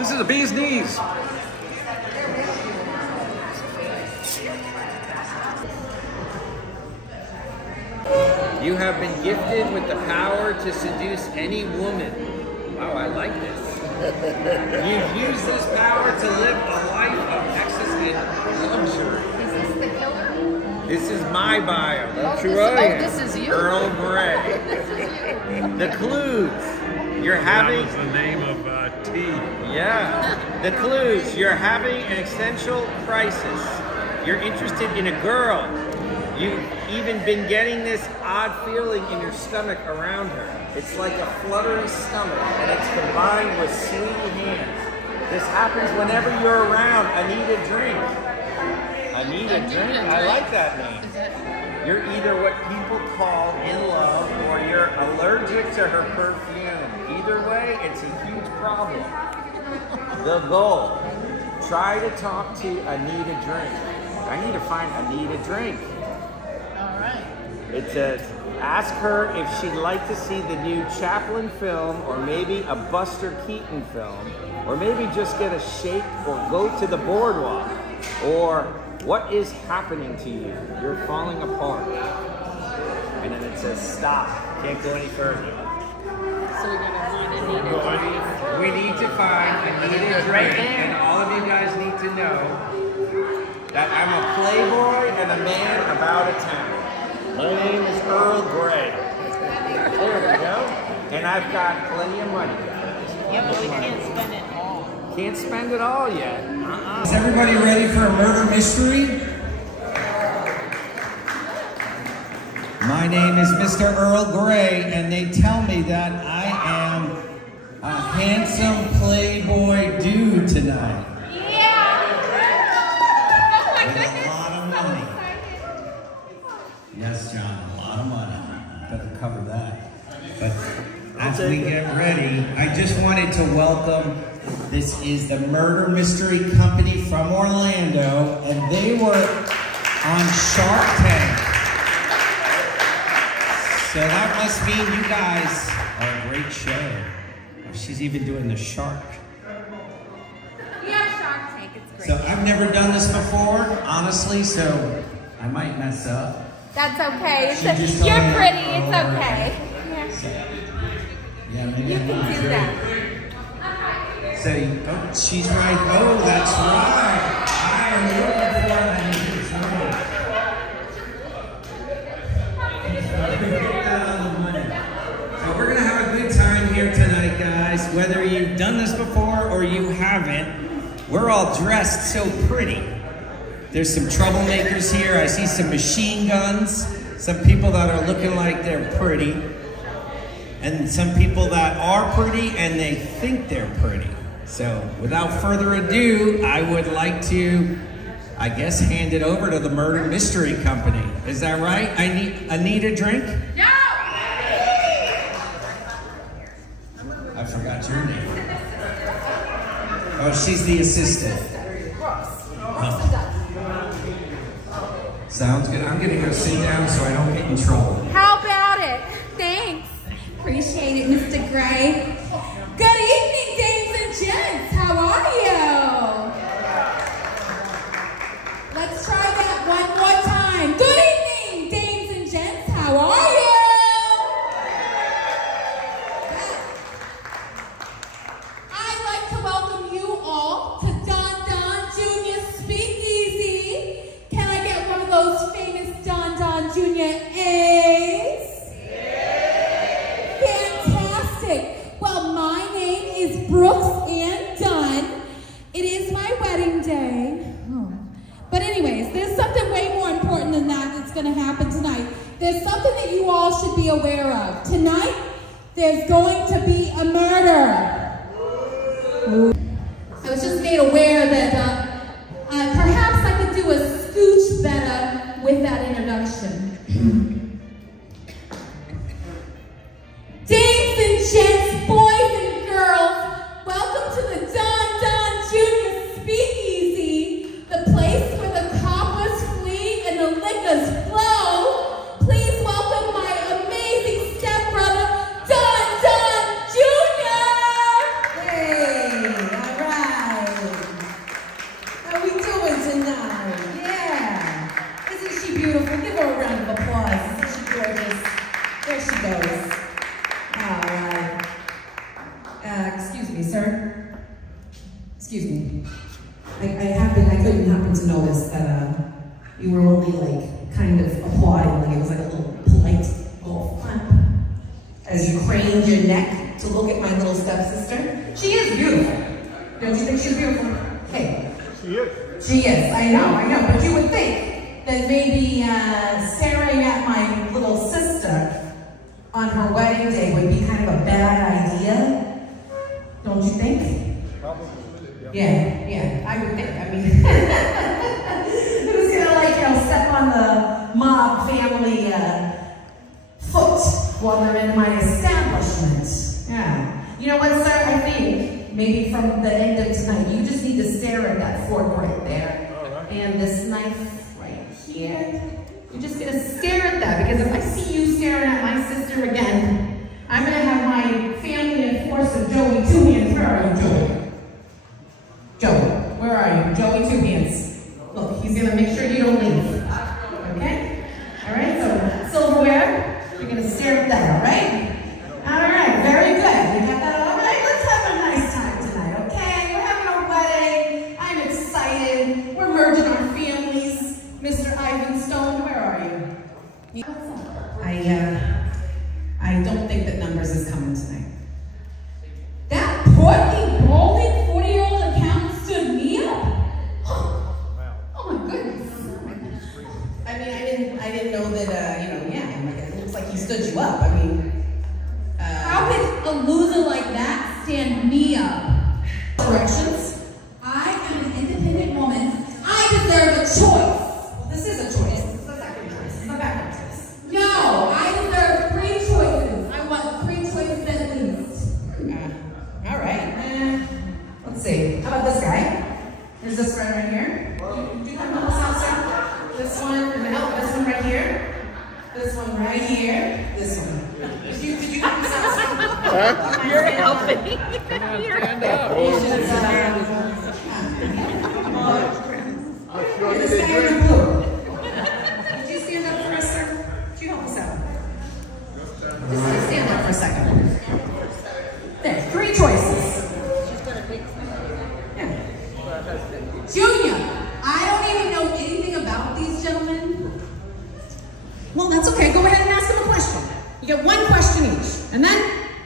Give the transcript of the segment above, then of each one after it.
This is the bee's knees. You have been gifted with the power to seduce any woman. Wow, I like this. You've used this power to live a life of excess and luxury. Is this the killer? This is my bio. That's who Oh, I am. this is you. Earl Grey. This is you. The clues. You're having... That was the name of tea. Yeah. The clues. You're having an existential crisis. You're interested in a girl. You've even been getting this odd feeling in your stomach around her. It's like a fluttery stomach, and it's combined with sweet hands. This happens whenever you're around. I need a drink. I need a drink? I like that name. You're either what people call in love, or you're allergic to her perfume. Either way, it's a huge problem. The goal. Try to talk to Anita Drink. I need to find Anita Drink. It says, ask her if she'd like to see the new Chaplin film, or maybe a Buster Keaton film, or maybe just get a shake or go to the boardwalk, or what is happening to you? You're falling apart. And then it says, stop. Can't go any further. So we're going to find Anita. We need to find Anita Drake, and all of you guys need to know that I'm a playboy and a man about a town. My name is Earl Grey. There we go. And I've got plenty of money, guys. Yeah, but we can't spend it all. Can't spend it all yet. Is everybody ready for a murder mystery? My name is Mr. Earl Grey, and they tell me that I am a handsome playboy dude tonight. Yes, John, a lot of money. Better cover that. But as we get ready, I just wanted to welcome, this is the Murder Mystery Company from Orlando, and they were on Shark Tank. So that must mean you guys are a great show. Oh, she's even doing the shark. Yeah, Shark Tank, it's great. So I've never done this before, honestly, so I might mess up. That's okay. You're pretty. It's okay. Yeah, maybe You can do that. So, oh, she's right. Oh, that's right. I am looking for that. So we're gonna have a good time here tonight, guys. Whether you've done this before or you haven't, we're all dressed so pretty. There's some troublemakers here. I see some machine guns, some people that are looking like they're pretty, and some people that are pretty and they think they're pretty. So without further ado, I would like to, I guess, hand it over to the Murder Mystery Company. Is that right? I need a drink? No! I forgot your name. Oh, she's the assistant. Oh. Sounds good. I'm gonna go sit down so I don't get in trouble. How about it? Thanks. Appreciate it, Mr. Gray. Good evening, dames and gents. How are you? Let's try that one more time. Good evening, dames and gents. How are you? I'd like to welcome you all to Don Don Jr. Speakeasy. Can I get one of those famous Don Don Jr. A's? Fantastic. Well, my name is Brooks Ann Dunn. It is my wedding day. Oh. But anyways, there's something way more important than that that's going to happen tonight. There's something that you all should be aware of. Tonight, there's going to be a murder. I was just made aware that perhaps I could do a scooch better with that introduction. Dames and gents, boys and girls, welcome to the Don Don Jr. Speakeasy, the place where the coppers flee and the liquors flow. Please welcome my amazing stepbrother, Don Don Jr. Hey, all right. I couldn't happen to notice that you were only like kind of applauding, like it was like a little polite little clap. As you craned your neck to look at my little stepsister. She is beautiful. Don't you think she's beautiful? Hey. She is. She is, I know. But you would think that maybe staring at my little sister on her wedding day would be kind of a bad idea. Don't you think? Probably. Yeah, I would think. I mean, who's gonna like, step on the mob family foot while they're in my establishment? Yeah. You know what, sir? I think maybe from the end of tonight, you just need to stare at that fork right there. All right. And this knife right here. You're just gonna stare at that, because if I see you staring at my sister again, I'm gonna have my family and force of Joey Two Hands. Where are you, Joey? Joey, where are you? Joey Two Hands. Look, he's gonna make sure you don't leave. Okay? All right, so silverware, you're gonna stare at that, all right? All right, very good. You got that all right? Let's have a nice time tonight, okay? We're having a wedding. I'm excited. We're merging our families. Mr. Ivan Stone, where are you? I don't think that Numbers is coming tonight. That portly, balding 40-year-old accountant stood me up? Oh my goodness. I mean, I didn't know that, it looks like he stood you up. I mean, How could a loser like that stand me up? corrections? I am an independent woman. I deserve a choice. Well, this is a choice. This is a second choice. This is a backup choice. No, I deserve 3 choices. I want 3 choices at least. All right. Let's see. How about this guy? There's this friend right here. Do you have a salsa? This one, no, this one right here. This one right here. This one. Did you have the salsa? You're helping. Stand up. And this guy in the blue. Would you stand up for us, sir? Would you help us out? Just stand up for a second. There, 3 choices. Yeah. Junior, I don't even know anything about these gentlemen. Well, that's okay. Go ahead and ask them a question. You get 1 question each. And then,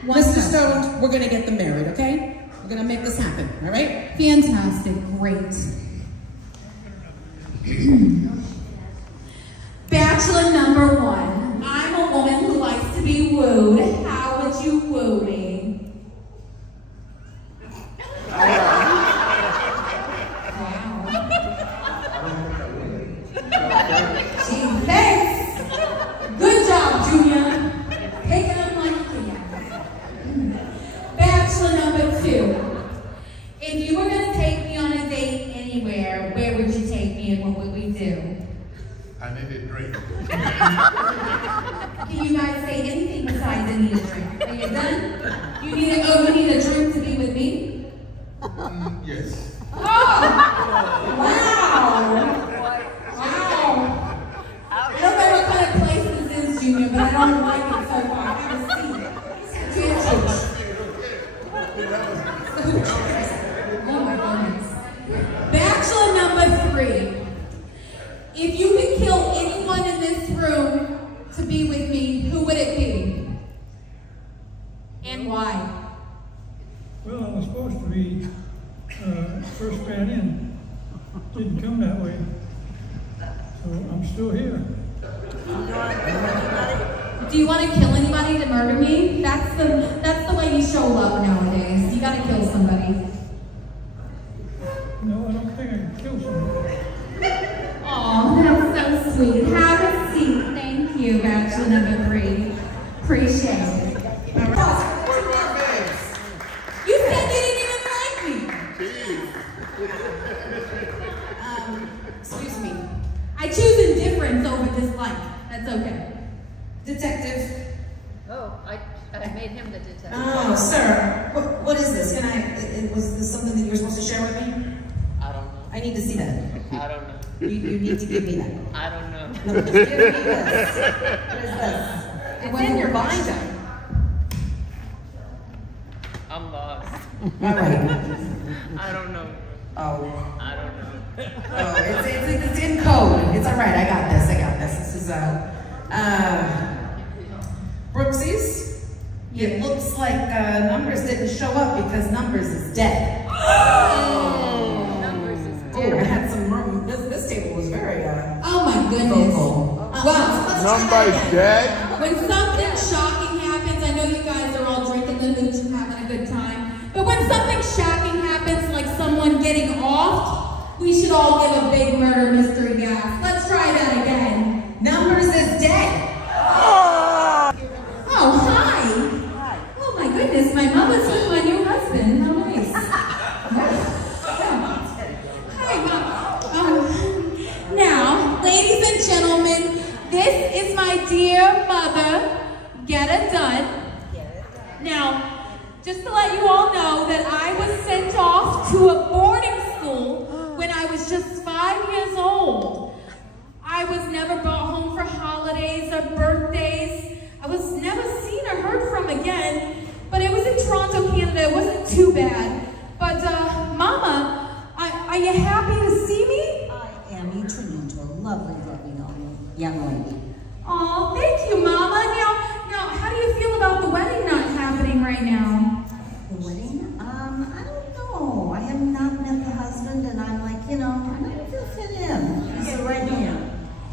Mr. Stone, we're going to get them married, okay? We're going to make this happen, all right? Fantastic, great. Bachelor number 1. I'm a woman who likes to be wooed. How would you woo me? Wow. Gee, thanks. Good job, Junior. Take it up like you can. Bachelor number 2. If you were going to take me on a date anywhere, where would you take me and what would we do? I need a drink. Can you guys say anything besides I need a drink? Are you done? You need a drink to be with me? Yes. Oh! Wow! I don't know what kind of place this is, Junior, but I don't like it so far. I have a seat. Oh my goodness. Bachelor number 3. If you could kill anyone in this room to be with me, who would it be? And why? Well, I was supposed to be first man in. Didn't come that way. So I'm still here. Do you want to kill anybody to murder me? That's the way you show love nowadays. You gotta kill somebody. No, I don't think I can kill somebody. Aw, that's so sweet. Have a seat. Thank you, Bachelor number 3. Appreciate it. You said you didn't even like me. Excuse me. I choose indifference over dislike. That's okay. Detective. Oh, I made him the detective. Oh, sir. What is this? Was this something that you were supposed to share with me? I don't know. I need to see that. I don't know. You need to give me that. I don't know. No, just give me this. What is this? It's in your binder. I'm lost. All right. I don't know. Oh. I don't know. Oh, it's in code. It's all right. I got this. This is Brooksy's. It looks like Numbers didn't show up because Numbers is dead. Oh, Numbers is I had some room. This table was very oh my goodness. vocal. Well, let's try that Numbers again. dead? When something shocking happens, I know you guys are all drinking the hooch and having a good time, but when something shocking happens, like someone getting offed, we should all give a big murder mystery gas. Let's try that again. Numbers is dead. Oh, hi. Oh my goodness, my mother's with my new husband. How nice. Hi, Mom. Now, ladies and gentlemen, this is my dear mother, Get Done. Now, just to let you all know that I was sent off to a boarding school when I was just 5 years old. I was never brought home for holidays or birthdays. I was never seen or heard from again, but it was in Toronto, Canada. It wasn't too bad. But, Mama, are you happy to see me? I am. You turned into a lovely young lady. Oh, thank you, Mama. Now, how do you feel about the wedding not happening right now? The wedding? I don't know. I have not met the husband, and I'm like, I don't feel fit in. So right now.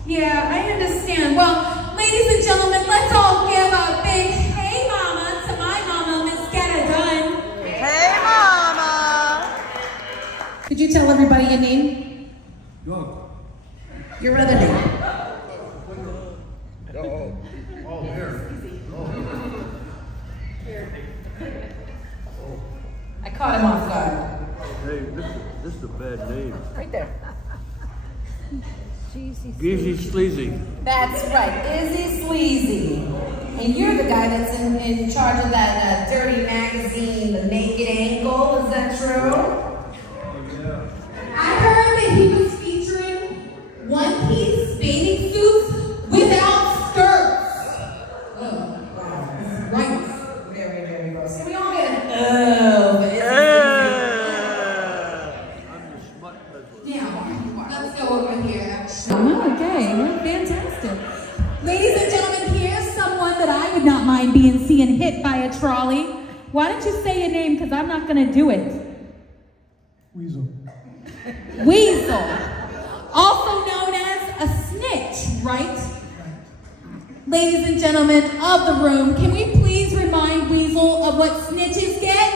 Yeah, I understand. Well, ladies and gentlemen, let's all give a big hey mama to my mama, Miss Get It Done. Hey, Mama! Could you tell everybody your name? Go. Your other name? Oh, here. I caught him off guard. Hey, this is a bad name. Right there. Geezy Sleazy. That's right, Izzy Sleazy. And you're the guy that's in charge of that dirty magazine, The Naked Ankle. Is that true? I heard that he was featuring one-piece bathing suits without skirts. Oh, wow. Right. Very, very gross. Can we all get an for Izzy? Yeah, let's go over here. Okay, well, fantastic. Ladies and gentlemen, here's someone that I would not mind seeing hit by a trolley. Why don't you say your name, because I'm not going to do it. Weasel. Weasel. Also known as a snitch, right? Ladies and gentlemen of the room, can we please remind Weasel of what snitches get?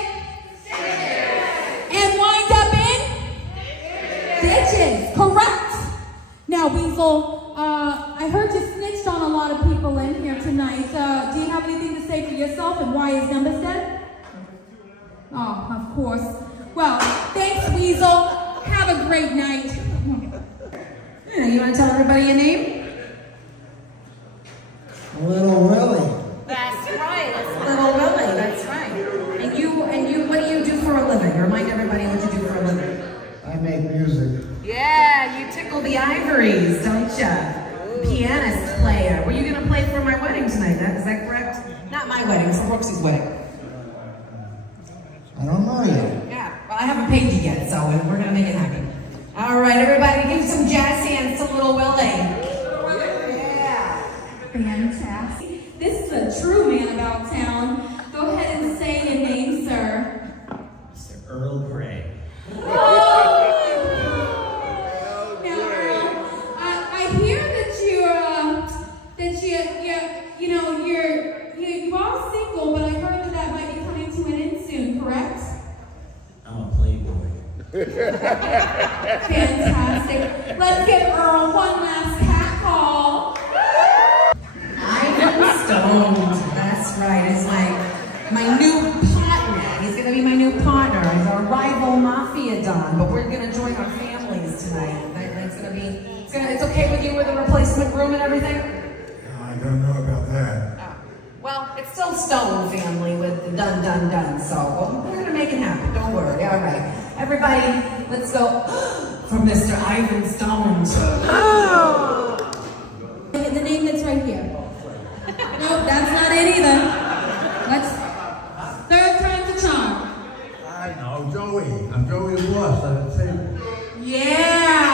And wind up in? Ditches. Correct. Now, Weasel, I heard you snitched on a lot of people in here tonight. Do you have anything to say for yourself and why his number's dead? Oh, of course. Well, thanks, Weasel. Have a great night. You want to tell everybody your name? Little Willie. That's right. It's Little Willie. That's right. And you, what do you do for a living? Remind everybody what you do for a living. I make music. Yeah, you tickle the ivories, don't ya? Pianist player. Were you going to play for my wedding tonight? Is that correct? Not my wedding, for Brooksy's wedding. I don't know yet. Yeah, well, I haven't paid you yet, so we're going to make it happen. All right, everybody, give some jazz hands to Little Willie. Yeah. Fantastic. This is a true man about town. Go ahead and say your name, sir. Mr. Earl Grey. Now, Earl, I hear that you are single, but I heard that might be coming to an end soon, correct? I'm a playboy. Fantastic. Let's give Earl one last cat call. I'm stoned. That's right. It's my new partner. He's going to be my new partner. He's our rival mafia don, but we're going to join our families tonight. It's going to be, it's okay with you with the replacement room and everything? I don't know about that. Well, it's still Stone family with the done. So we're going to make it happen. Don't worry. All right. Everybody, let's go for Mr. Ivan Stone. The name that's right here. Nope, that's not it either. Let's third time's a charm. I know, Joey. I'm Joey Ross. I would say. Yeah.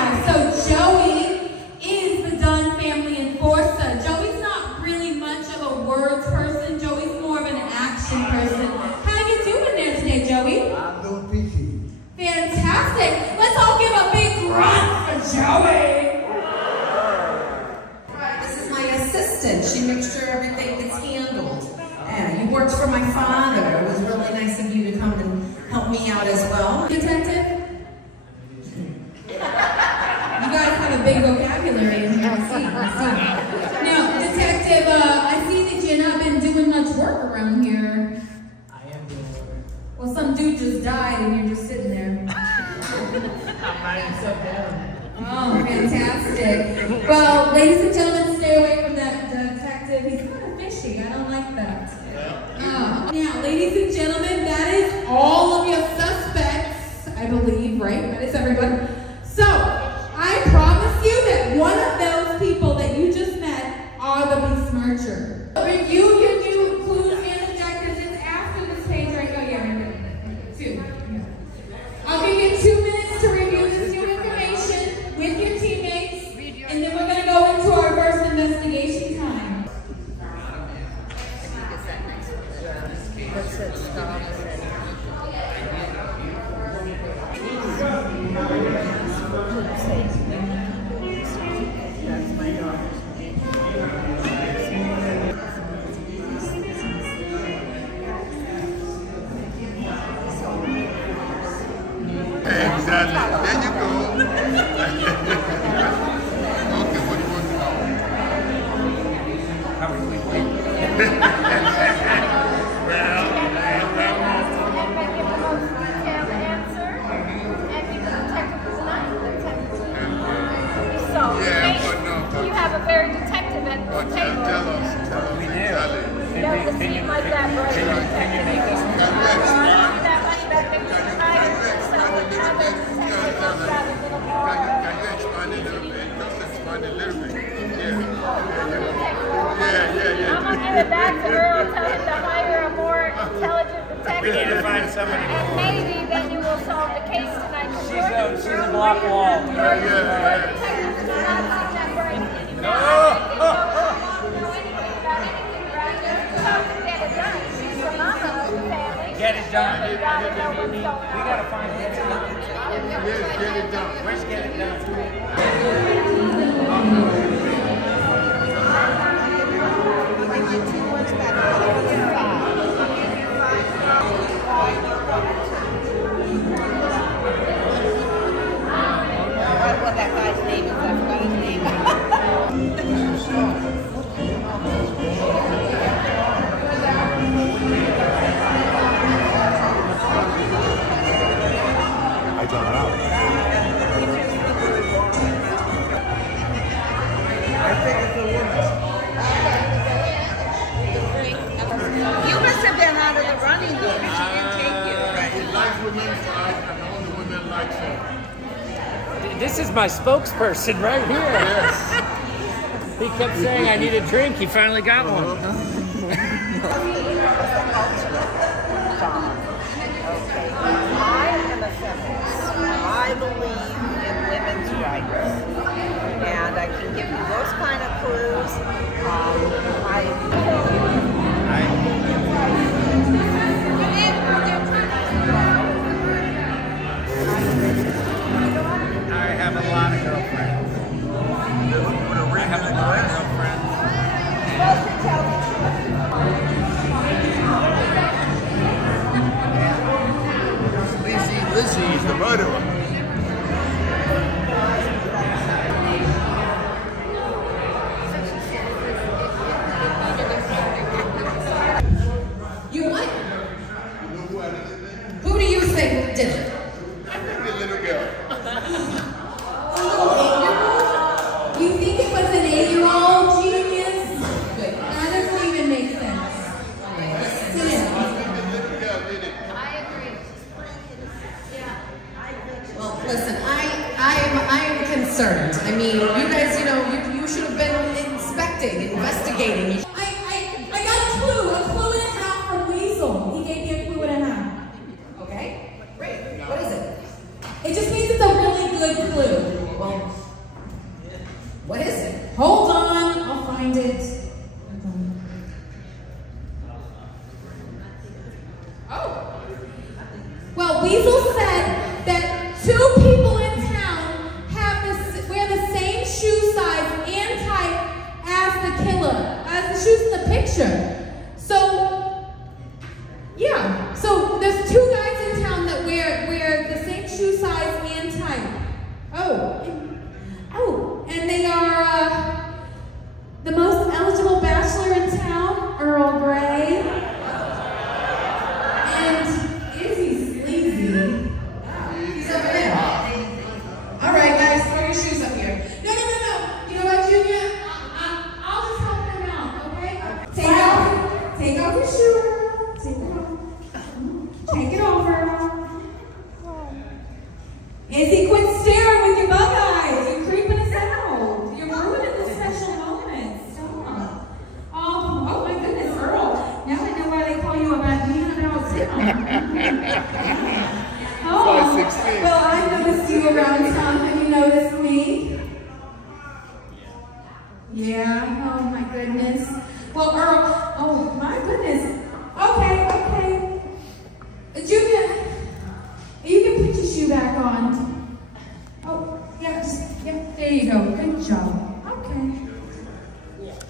from my father. It was really nice of you to come and help me out as well. Detective? You guys have a big vocabulary in here. Now, Detective, I see that you've not been doing much work around here. I am doing work. Well, some dude just died and you're just sitting there. I'm writing stuff down. Oh, fantastic. Well, ladies and gentlemen, stay away from that detective. He's kind of fishy. I don't like that. Now, ladies and gentlemen, that is all of your suspects, I believe, right? That is everyone. So, I promise you that one of those people that you just met are the besmircher. Review your new clues and objectives is after this page right now. Yeah, right. 2. I'll give you 2 minutes to review this new information with your teammates, and then we're going to go into our first investigation time. Exactly. There you go. Okay, what do you want to know? You have a very detective at the table. Tell us. It doesn't seem like that, right? Can you make this one? Expand it a little bit. Just expand it a little bit. I'm going to give it back to Earl, tell him to hire a more intelligent detective. We need to find somebody. And maybe then you will solve the case tonight. She's a block wall. Get it done. We gotta find it. Yes, get it done. Where's get it done? What that guy's name is, I forgot his name. I don't know. I think it's a woman. You must have been out of the running because she didn't take you. He likes women fight, and all the women like him. This is my spokesperson right here. Yes. He kept saying I need a drink. He finally got one. Okay. I am a feminist. I believe in women's rights. And I can give you those kind of clues. I have a lot of girlfriends. I have a lot of girlfriends. Sleazy Lizzie is the murderer. You what? Who do you think did it? The little girl. You think it was an 8-year-old genius? Good. That doesn't even make sense. Sit down. Well, listen, I am concerned. I mean, you guys, you should have been investigating. I got a clue and a half from Weasel. He gave me a clue and a half. Okay, great. What is it? It just means it's a really good clue. Well, what is it? Hold on, I'll find it. Oh. Well, Weasel said that 2 people in town wear the same shoe size and type as the killer, as the Yeah, oh my goodness. Well, Earl, oh my goodness. Okay. Junior, you can put your shoe back on. Oh, yes, yeah, there you go. Good job. Okay.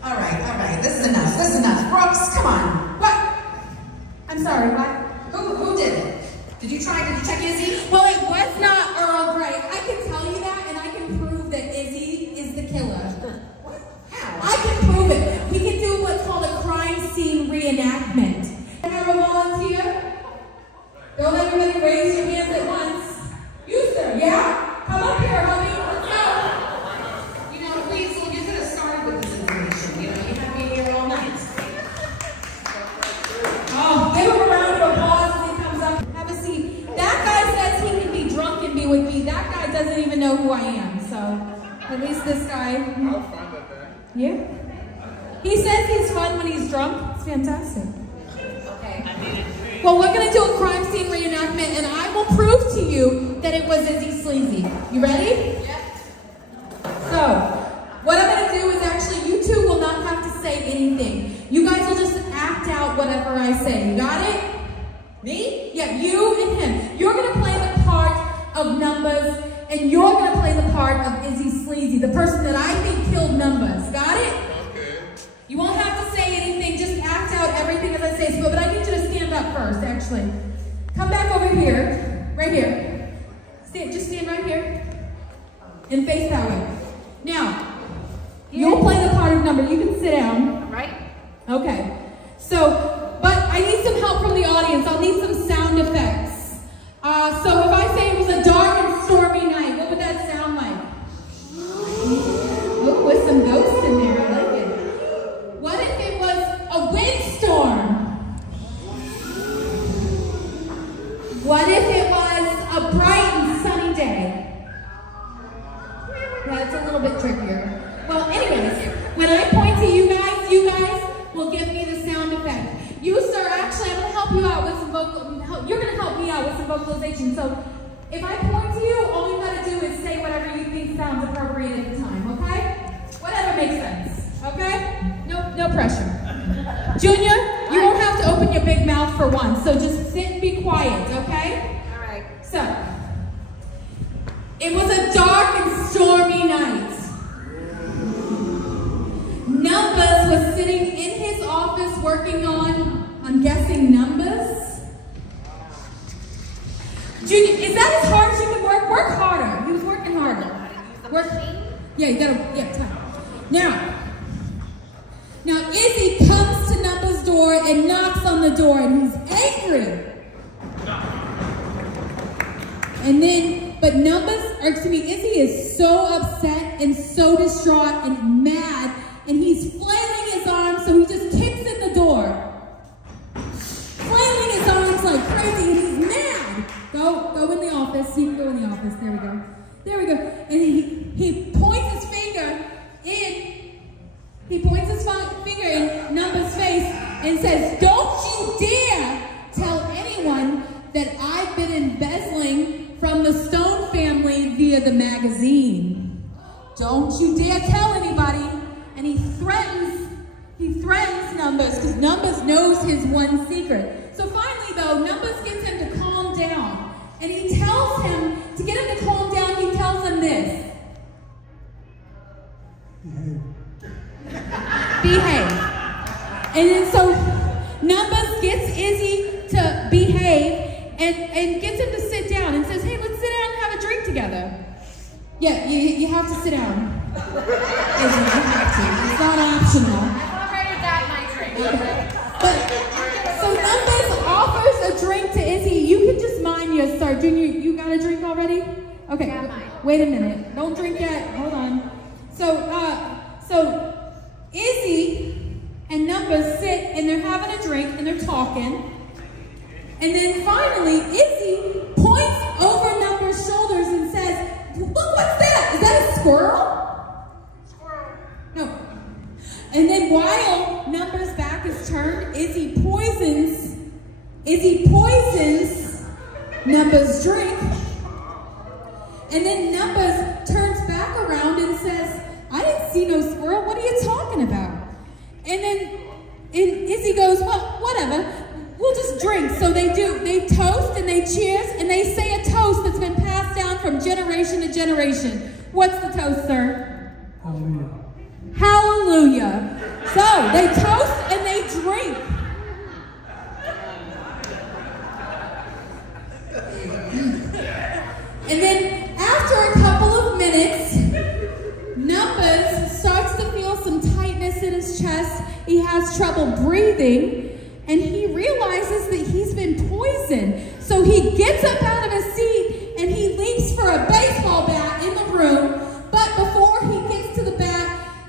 All right. This is enough. Brooks, come on. What? I'm sorry, what? Who did it? Did you check Izzy? Well, it was not Earl Grey. I can tell you that, and I can prove that Izzy is the killer. What? How? I can prove it. We can do what's called a crime scene reenactment. Have a volunteer? Don't everybody raise your hands at once. You, sir, yeah? Come up here, honey. Let's go. You know, please, you could have started with this information. You have me here all night. Oh, give him a round of applause as he comes up. Have a seat. That guy says he can be drunk and be with me. That guy doesn't even know who I am, so at least this guy. I'll find that there. Yeah. He says he's fun when he's drunk. It's fantastic. Okay. Well, we're going to do a crime scene reenactment, and I will prove to you that it was Izzy Sleazy. You ready? Yes. So, what I'm going to do is actually, you two will not have to say anything. You guys will just act out whatever I say. You got it? Me? Yeah, you and him. You're going to play the part of Numbers, and you're going to play the part of Izzy Sleazy, the person that I think killed Numbers. Got it? Okay. You won't have to say anything. Just act out everything as I say. But I need you to stand up first, actually. Come back over here. Right here. Just stand right here. And face that way. Now, you'll play the part of Number. You can sit down. Right? Okay. So, but I need some help from the audience. I'll need some sound effects. So if I say it was a dark and stormy night, what would that sound like? Oh, with some ghosts in there. I like it. What if it was a windstorm? What if it was a bright and sunny day? That's a little bit trickier. Well, anyways, when I point to you guys will give me the sound effect. You, sir, actually, I'm going to help you out with some you're going to help me out with some vocalization. So if I point to you, all you got to do is say whatever you think sounds appropriate at the time, okay? Whatever makes sense, okay? No pressure. Junior, you won't have to open your big mouth for once, so just sit and be quiet, okay? All right. So, it was a dark and stormy night. Numbers was sitting in his office working on, I'm guessing, numbers. Junior, is that as hard as you can work? Work harder. He was working harder. Work. Yeah, you gotta, time. Now Izzy comes to Numbers' door and knocks on the door, and he's angry. And then, but Izzy is so upset and so distraught and mad, and he's flailing his arms, so he just kicks in the door. Flailing his arms like crazy, and he's mad. Go in the office. You can go in the office. There we go. There we go. And he points his finger in. He points his finger in Numbers' face and says, "Don't you dare tell anyone that I've been embezzling from the Stone family via the magazine. Don't you dare tell anybody." And he threatens Numbers, because Numbers knows his one secret. So finally, though, Numbers gets him to calm down. And he tells him, to get him to calm down, he tells him this. Behave. And then so Numbers gets Izzy to behave and gets him to sit down and says, "Hey, let's sit down and have a drink together." Yeah, you have to sit down. Izzy, you have to. It's not optional. I've already got my drink. So Numbers offers a drink to Izzy. You can just mind your sir. Junior, you got a drink already? Okay. Yeah, mine. Wait a minute. Don't drink yet. Hold on. So Izzy and Numbers sit and they're having a drink and they're talking. And then finally, Izzy points over Numbers' shoulders and says, "Look, what's that? Is that a squirrel?" Squirrel. No. And then while Numbers' back is turned, Izzy poisons Numbers' drink. And then Numbers turns back around and says, "I didn't see no squirrel. What are you talking What's the toast, sir? Hallelujah. Hallelujah. So they toast and they drink. And then after a couple of minutes, Numbers starts to feel some tightness in his chest. He has trouble breathing, and he realizes that he's been poisoned. So he gets up out of his seat and he leaps for a baseball bat in the room. But before he gets to the bat,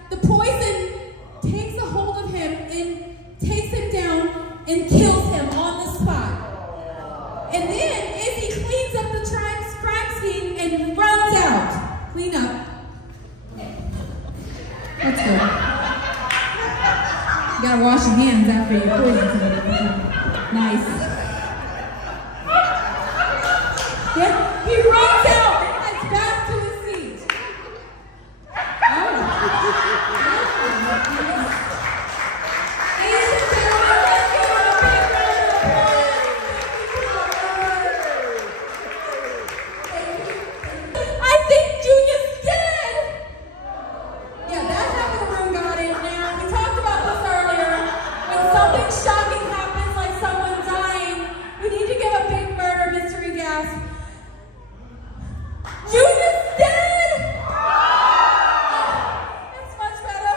the poison takes a hold of him and takes him down and kills him on the spot. And then as he cleans up the crime scene and runs out, clean up. Let's go. You gotta wash your hands after you poison somebody. Nice. Yeah, he runs out and heads back to his seat. I think Junior's dead. Yeah, that half of the room got it. Now, we talked about this earlier. When something shocking happens, like someone dying, we need to give a big murder mystery gasp. Junior's dead! That's much better.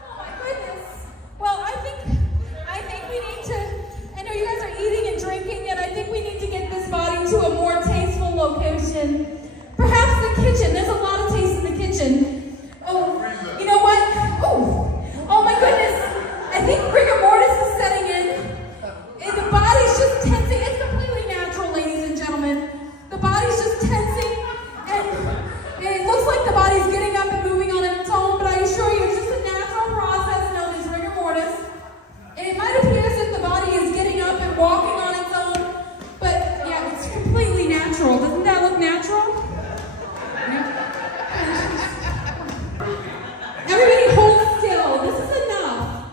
Oh my goodness. Well, I think we need to, I know you guys are eating and drinking, and I think we need to get this body to a more tasteful location. Perhaps the kitchen. There's a lot of taste in the kitchen. Oh, you know what? Oh my goodness. I think rigor mortis is setting in. And the body's just tensing. It's completely natural, ladies and gentlemen. The body's just tensing. And it looks like the body's getting up and moving on its own, but I assure you, it's just a natural process known as rigor mortis. And it might appear as if the body is getting up and walking on its own, but yeah, it's completely natural. Doesn't that look natural? Everybody hold still. This is enough.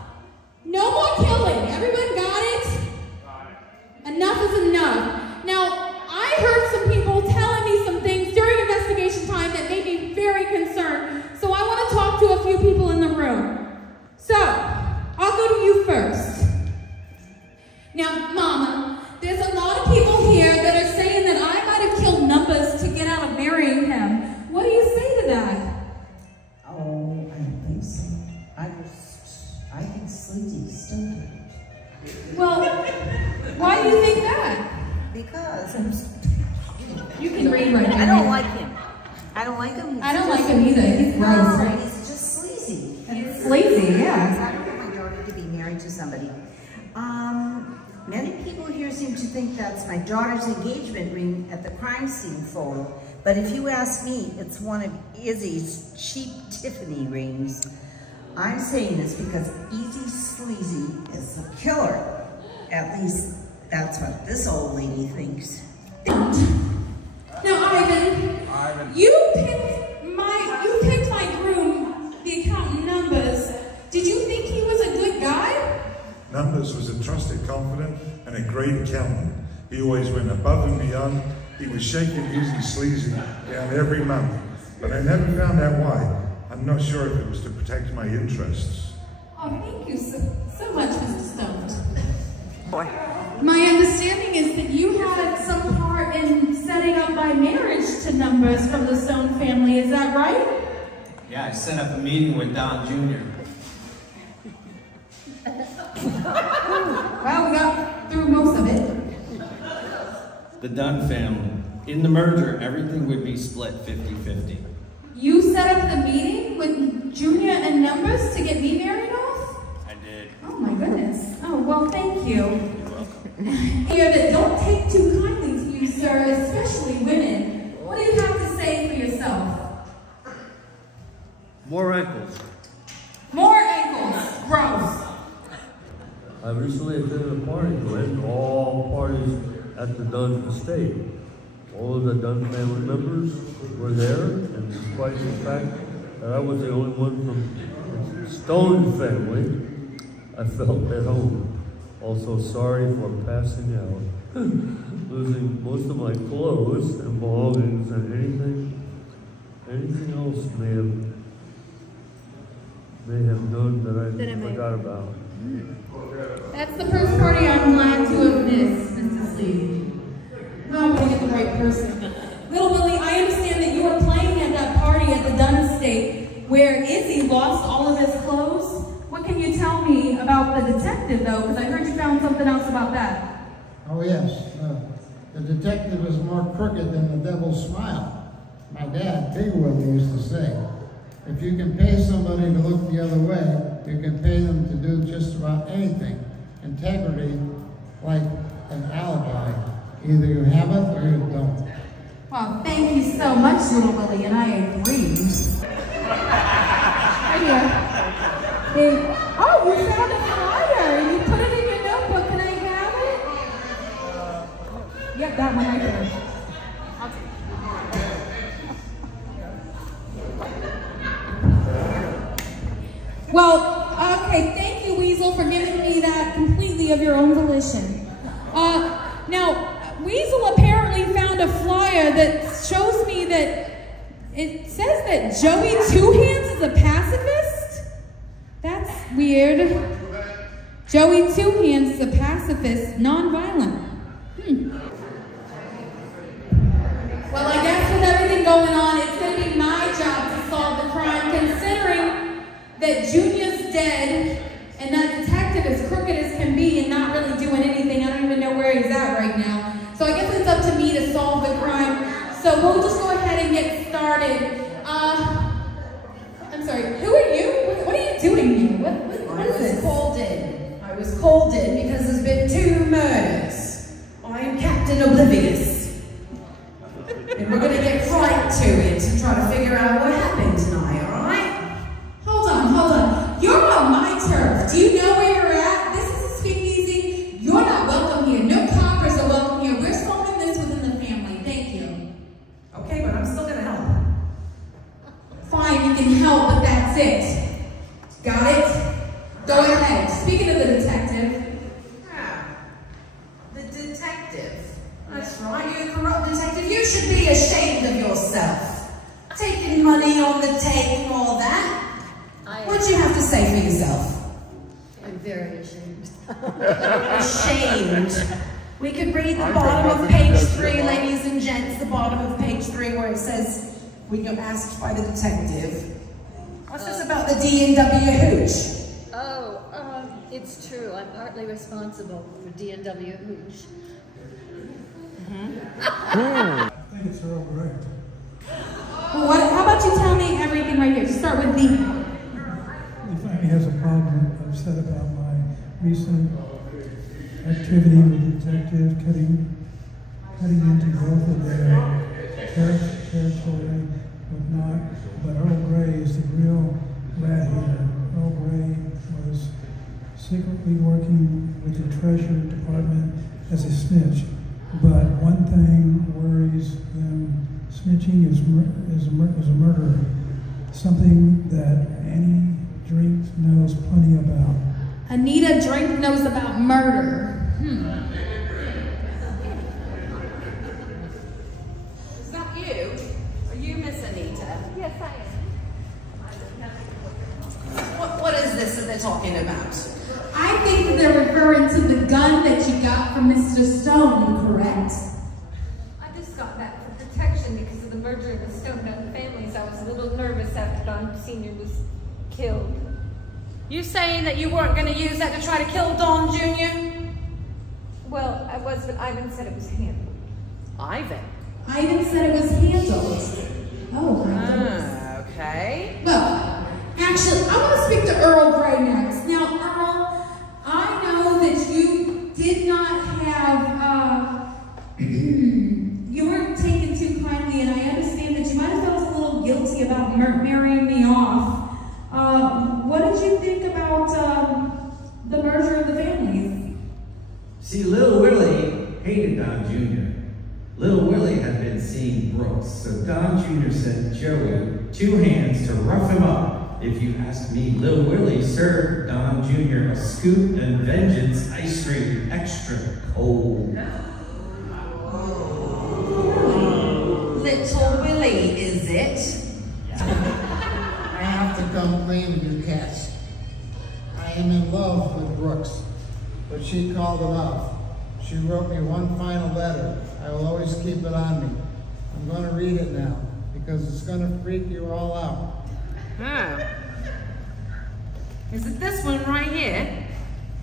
No more killing. Everyone got it? Enough is enough. Now, I heard some people telling me some things during investigation time that made me very concerned. So I want to talk to a few people in the room. So, I'll go to you first. Now, Mama, there's a lot of people here that are saying that I might have killed Numbers to get out of marrying him. What do you say to that? Oh, I don't think so. I think Sleazy stole it. Well, why do you think that? Because you can read right now. I don't like him. I don't like him. I don't like him either. He's gross, right? He's just sleazy. He's sleazy, yeah. I don't want my daughter to be married to somebody. Many people here seem to think that's my daughter's engagement ring at the crime scene photo. But if you ask me, it's one of Izzy's cheap Tiffany rings. I'm saying this because Izzy Sleazy is the killer. At least that's what this old lady thinks. Now, Ivan, you picked my groom, the accountant Numbers. Did you think he was a good guy? Numbers was a trusted confidant and a great accountant. He always went above and beyond. He was shaking Izzy Sleazy down every month, but I never found out why. I'm not sure if it was to protect my interests. Oh, thank you so much, Mr. Stone. Boy. My understanding is that you had some part in setting up my marriage to Numbers from the Stone family. Is that right? Yeah, I set up a meeting with Don Jr. Well, we got through most of it. The Dunn family. In the merger, everything would be split 50-50. You set up the meeting with Junior and Numbers to get me married off? I did. Oh my goodness. Oh, well, thank you. You're welcome. Here that don't take too kindly to you, sir, especially women. What do you have to say for yourself? More ankles. More ankles. Gross. I recently attended a party with all parties at the Dunn estate. All of the Dunn family members were there, and despite the fact that I was the only one from the Stone family, I felt at home. Also sorry for passing out, losing most of my clothes and belongings and anything anything else may have done that I forgot about. That's the first party I'm glad to have missed, Mrs. Lee. Oh, I'm gonna get the right person. Little Willie, I understand that you were playing at that party at the Dunn estate where Izzy lost all of his clothes. What can you tell me about the detective, though? Because I heard you found something else about that. Oh, yes. The detective is more crooked than the devil's smile. My dad, Big Willie, used to say, if you can pay somebody to look the other way, you can pay them to do just about anything. Integrity, like an alibi. Either you have it or you don't. Well, thank you so much, Little Willie, and I agree. Right here. Hey, oh, you found a flyer, and you put it in your notebook. Can I have it? Yep, that one right there. I'll take it. Well, okay, thank you, Weasel, for giving me that completely of your own volition. Now, Weasel apparently found a flyer that shows me that it says that Joey Two Hands is a pacifist? That's weird. Joey Two Hands is a pacifist, non-violent. Well, I guess with everything going on, it's going to be my job to solve the crime, considering that Junior's dead and that detective is crooked as can be and not really doing anything. I don't even know where he's at right now. So I guess it's up to me to solve the crime. So we'll just go ahead and get started. I'm sorry, who are you? What are you doing here? What is this? I was called in because there's been 2 murders. I am Captain Oblivious. And we're going to get right to it and try to figure out what happened tonight, alright? Hold on. You're on my turf. Do you know where you're at? This is a speakeasy. You're not welcome here. No coppers are welcome here. We're solving this within the family. Thank you. Okay, but I'm still going to help. Fine, you can help, but that's it. Got it? Go ahead. Speaking of the detective. Ah, the detective. That's right, you're a corrupt detective. You should be ashamed of yourself. Taking money on the take and all that. What do you have to say for yourself? I'm very ashamed. Ashamed. We could read the bottom of page 3, ladies and gents, the bottom of page 3 where it says, when you're asked by the detective, what's this about the D&W hooch? It's true. I'm partly responsible for D&W hooch. I think it's Earl Grey. Well, how about you tell me everything right here? Just start with D. He finally has a problem upset about my recent activity with the detective, cutting into both of their territory, whatnot. But Earl Grey is the real rat here. Earl Grey was secretly working with the Treasury Department as a snitch. But one thing worries them. Snitching is a murder. Something that Annie Drink knows plenty about. Anita Drink knows about murder. Is that you? Are you Miss Anita? Yes, I am. What is this that they're talking about? I think that they're referring to the gun that you got from Mr. Stone, correct? I just got that for protection because of the murder of the Stone Mountain families. I was a little nervous after Don Sr. was killed. You saying that you weren't going to use that to try to kill Don Jr.? Well, I was, but Ivan said it was handled. Ivan said it was handled. Oh, okay. Well, actually, I want to speak to Earl Grey next. Now, Earl, I know that you did not have, you weren't taken too kindly, and I understand that you might have felt a little guilty about marrying me off. What did you think about the merger of the families? See, Little Willie hated Don Jr. Little Willie had been seeing Brooks, so Don Jr. sent Joey 2 hands to rough him up. If you ask me, Little Willie served Don Jr. a scoop and vengeance ice cream extra cold. Little Willie, is it? I have to come clean with you cats. I am in love with Brooks, but she called it off. She wrote me one final letter. I will always keep it on me. I'm going to read it now because it's going to freak you all out. Oh. Is it this one right here?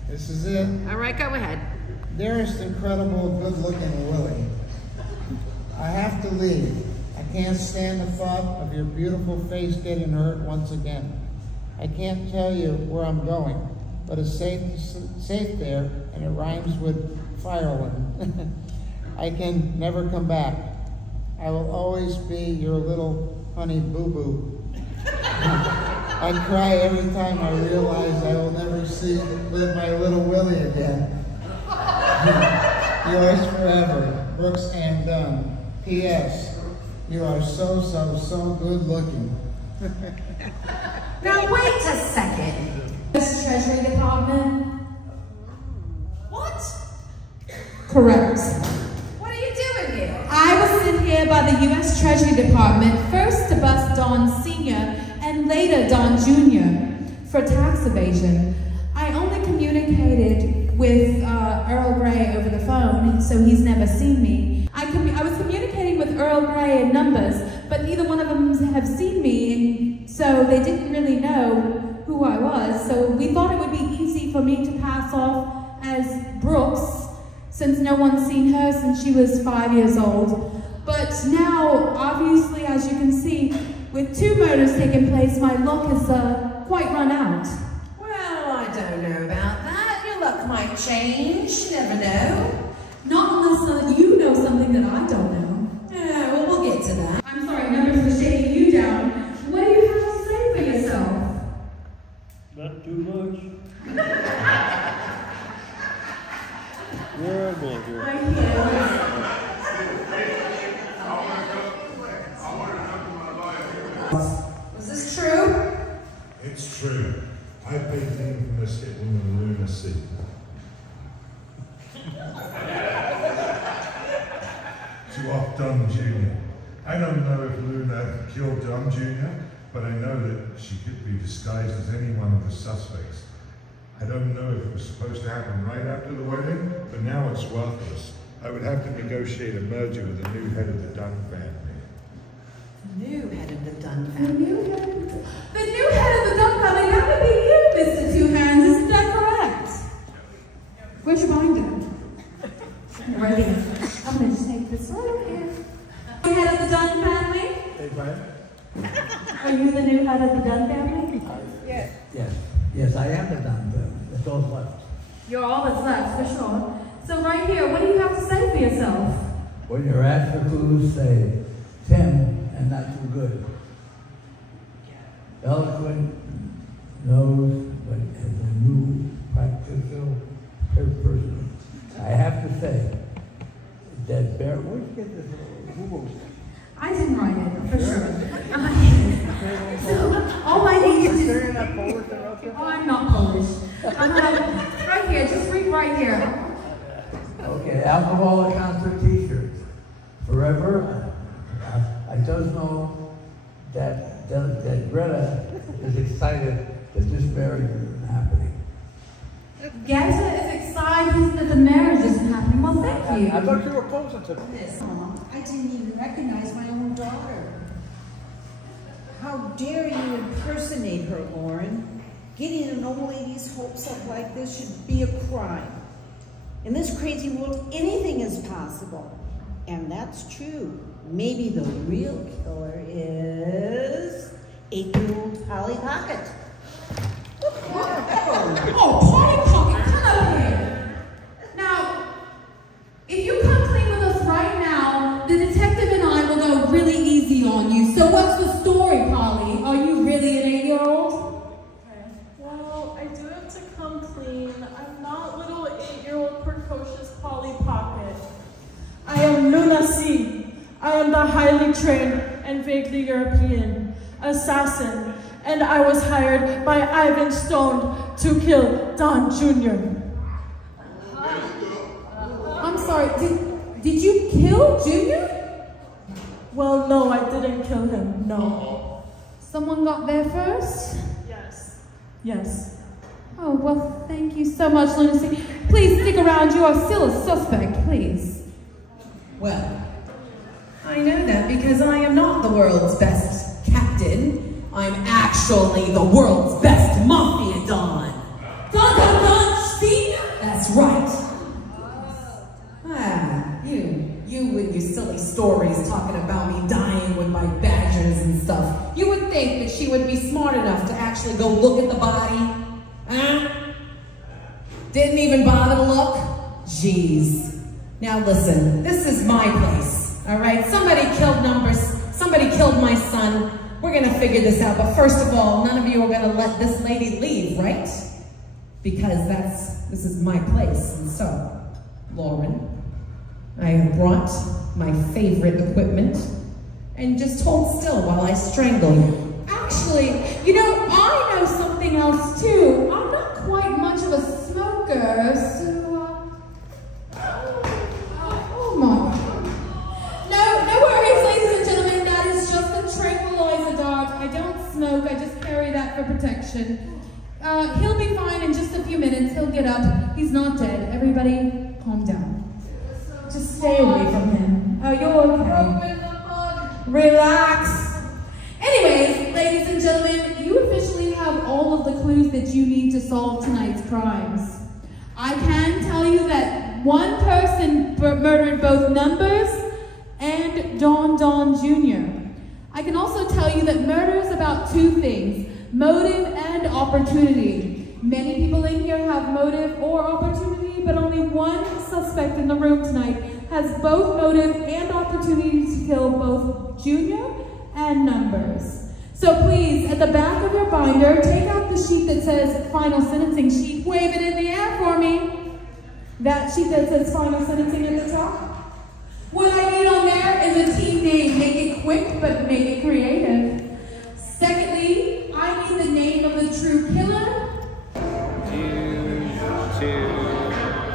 This is it. All right, go ahead. Dearest, incredible, good-looking Willie, I have to leave. I can't stand the thought of your beautiful face getting hurt once again. I can't tell you where I'm going, but it's safe there, and it rhymes with Fireland. I can never come back. I will always be your little honey boo-boo. I cry every time I realize I will never live my little Willie again. Yours forever, Brooks and Dunn. P.S. You are so good looking. Now wait a second. U.S. Treasury Department? What? Correct. What are you doing here? I was sent here by the U.S. Treasury Department first to bust Don Sr. and later Don Jr. for tax evasion. I only communicated with Earl Grey over the phone, so he's never seen me. I was communicating with Earl Grey in numbers, but neither one of them have seen me, and so they didn't really know who I was. So we thought it would be easy for me to pass off as Brooks, since no one's seen her since she was 5 years old. But now, obviously, as you can see, with 2 murders taking place, my luck is quite run out. Well, I don't know about that. Your luck might change. You never know. Not unless you know something that I don't know. Yeah, well, we'll get to that. I'm sorry, numbers for shaking you down. What do you have to say for yourself? Not too much. Where am I here? Right here. Was this true? It's true. I paid the infamous hitman lunacy. To off Don Jr. I don't know if Luna killed Don Jr., but I know that she could be disguised as any one of the suspects. I don't know if it was supposed to happen right after the wedding, but now it's worthless. I would have to negotiate a merger with the new head of the Dunn family. New head of the Dunn The family. new head of the Dunn family, that would be you, Mr. Two Hands, isn't that correct? Where's your binder? Right here. I'm gonna just take this right over here. New head of the Dunn family? Hey, Brian? Are you the new head of the Dunn family? Yes. Yes, I am the Dunn family. That's all that's left. You're all that's left, for sure. So right here, what do you have to say for yourself? When you're asked for clues, say, Tim and not too good. Eloquent, knows, but as a new practical person, I have to say that Bear, where'd you get this? I didn't write it, for sure. So, all I need to do... You're not Polish? Oh, I'm not Polish. Right here, just read right here. Okay, alcoholic concert t-shirts. Forever, I just know that Greta is excited that this marriage is happening. Greta is excited that the marriage isn't happening. Well, thank you. I thought you were positive. I didn't even recognize my own daughter. How dare you impersonate her, Lauren? Getting an old lady's hopes up like this should be a crime. In this crazy world, anything is possible. And that's true. Maybe the real killer is 8-year-old Polly Pocket. Oh, Polly Pocket, come over here. Now, if you come clean with us right now, the detective and I will go really easy on you. So what's the story, Polly? Are you really an 8-year-old? Well, I do have to come clean. I'm not little 8-year-old precocious Polly Pocket. I am Luna C. I am the highly trained and vaguely European assassin, and I was hired by Ivan Stone to kill Don Jr. I'm sorry, did you kill Junior? Well, no, I didn't kill him, no. Someone got there first? Yes. Yes. Oh, well, thank you so much, Lunacy. Please stick around. You are still a suspect, please. Well, I know that because I am not the world's best captain. I'm actually the world's best mafia don. Don, don, don, see? That's right. You with your silly stories talking about me dying with my badgers and stuff. You would think that she would be smart enough to actually go look at the body. Huh? Didn't even bother to look? Jeez. Now listen, this is my place, all right? Somebody killed Numbers, somebody killed my son. We're gonna figure this out, but first of all, none of you are gonna let this lady leave, right? Because this is my place. And so, Lauren, I have brought my favorite equipment and just hold still while I strangle you. Actually, you know, I know something else too. I'm not quite much of a smoker, so, oh my. No worries, ladies and gentlemen, that is just a tranquilizer dart. I don't smoke, I just carry that for protection. He'll be fine in just a few minutes. He'll get up. He's not dead. Everybody, calm down. Just stay away from him. Oh, you're okay. Relax. Anyways, ladies and gentlemen, you officially have all of the clues that you need to solve tonight's crimes. I can tell you that one person murdered both Numbers and Don Jr. I can also tell you that murder is about two things, motive and opportunity. Many people in here have motive or opportunity, but only one suspect in the room tonight has both motive and opportunity to kill both Junior and Numbers. So please, at the back of your binder, take out the sheet that says final sentencing sheet. Wave it in the air for me. That sheet that says final sentencing at the top. What I need on there is a team name. Make it quick, but make it creative. Secondly, I need the name of the true killer.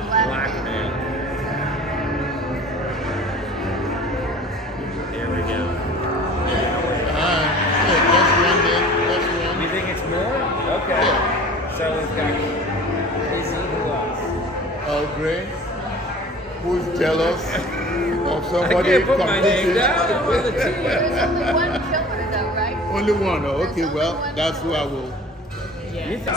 Black man. There we go. You think it's more? Okay. So we've got Casey, who else? Oh, great. Who's jealous of somebody? I can't put my name down with the team. There's only one killer though, right? Only one. Oh, okay, well, that's who I will. You thought.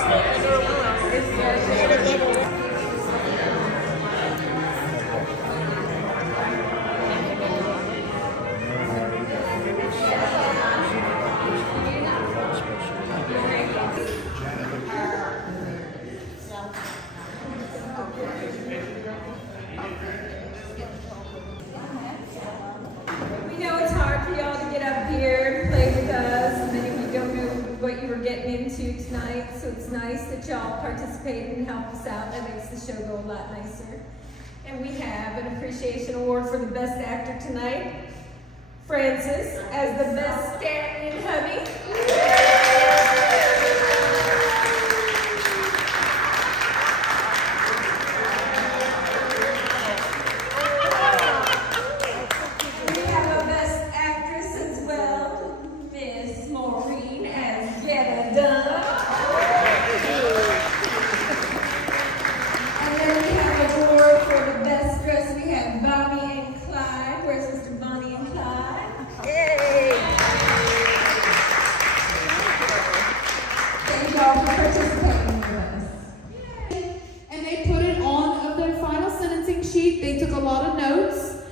We know it's hard for y'all to get up here and play with us, and then if you don't know what you were getting into tonight, so it's nice that y'all participated and helped us out. That makes the show go a lot nicer. And we have an appreciation award for the best actor tonight, Francis, as the best stand-in hubby. We have a best actress as well, Miss Maureen as Jetta Dunn. And then we have an award for the best dress. We have Bonnie and Clyde. Where's Mr. Bonnie and Clyde? Yay! Thank y'all for participating with us. And they put it on of their final sentencing sheet. They took a lot of notes.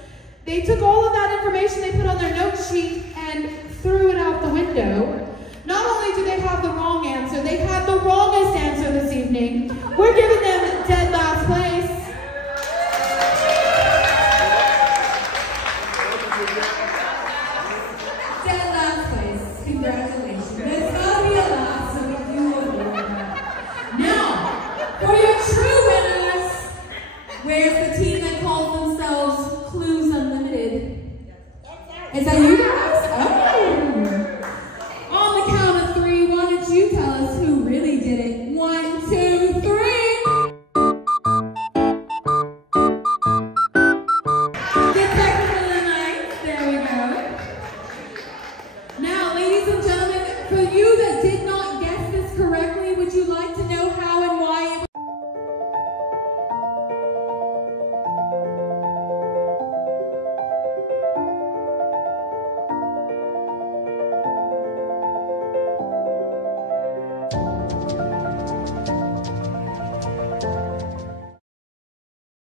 They took all of that information they put on their note sheet and threw it out the window. Not only do they have the wrong answer, they had the wrongest answer this evening. We're giving them dead last place. Dead last place. Congratulations. There's gotta be a last, so you will do that. Now, for your true winners, where's the team that calls themselves Clues Unlimited? Is that you guys? Oh! On the count of 3, why don't you tell us who really did it? 1, 2, 3. did not guess this correctly, would you like to know how